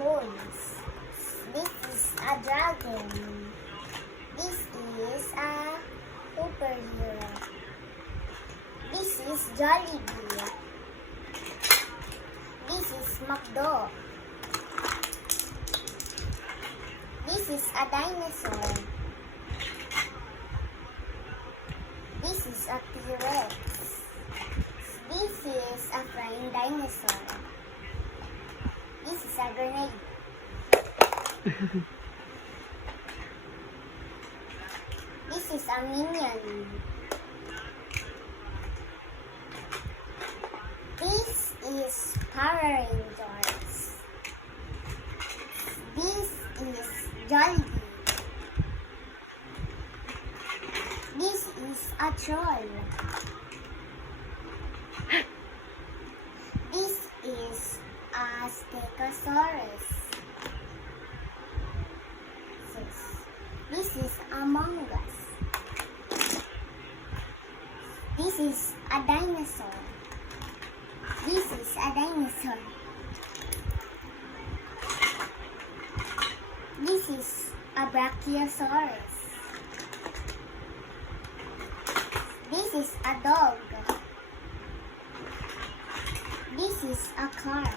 toys. This is a dragon. This is a superhero. This is Jollibee. This is McDo. This is a dinosaur. This is a T-Rex. This is a flying dinosaur. This is a grenade. This is a minion. This is Power Rangers. This is Jollibee. This is a troll. This is a Stegosaurus. This is Among Us. This is a dinosaur. This is a dinosaur. This is a Brachiosaurus. This is a dog. This is a car.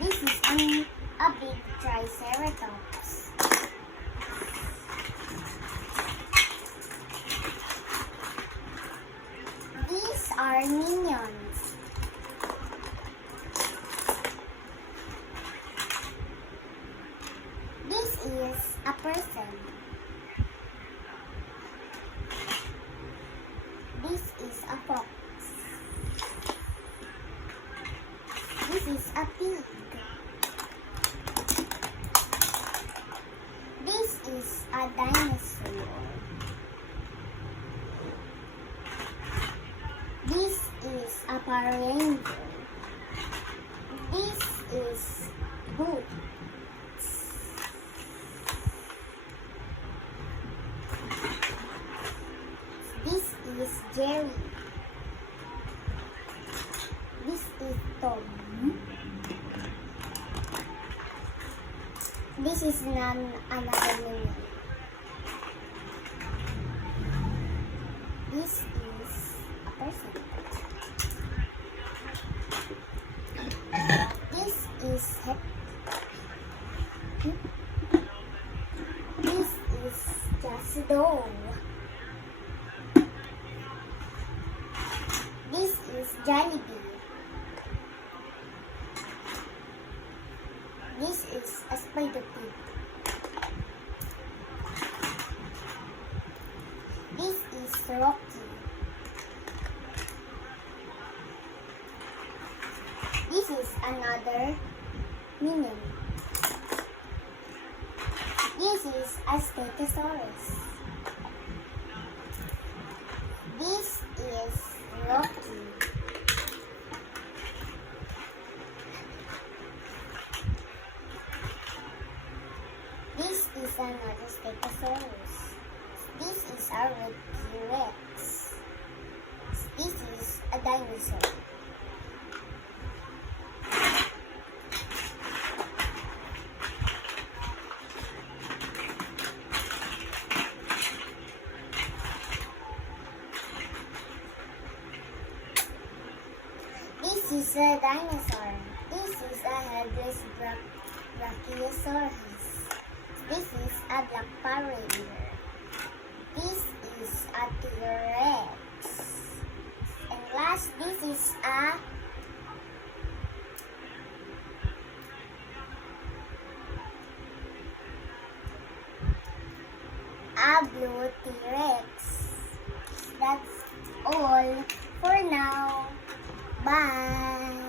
This is a big Triceratops. These are minions. This is a person. This is a fox. This is a pig. This is a dinosaur. This is a Power Ranger. This is Boots. This is Jerry. This is Tom. This is another minion. This is a person. This is Hep. This is just a dog. This is Jollibee. This is a spider pig. This is Rocky. This is another minion. This is a Stegosaurus. This is Rocky. This is another Stegosaurus. This is a T-Rex. This is a dinosaur. This is a dinosaur. This is a headless Brachiosaurus. This is a black Power Ranger. This is a T-Rex. And last, this is a blue T-Rex. That's all for now. Bye!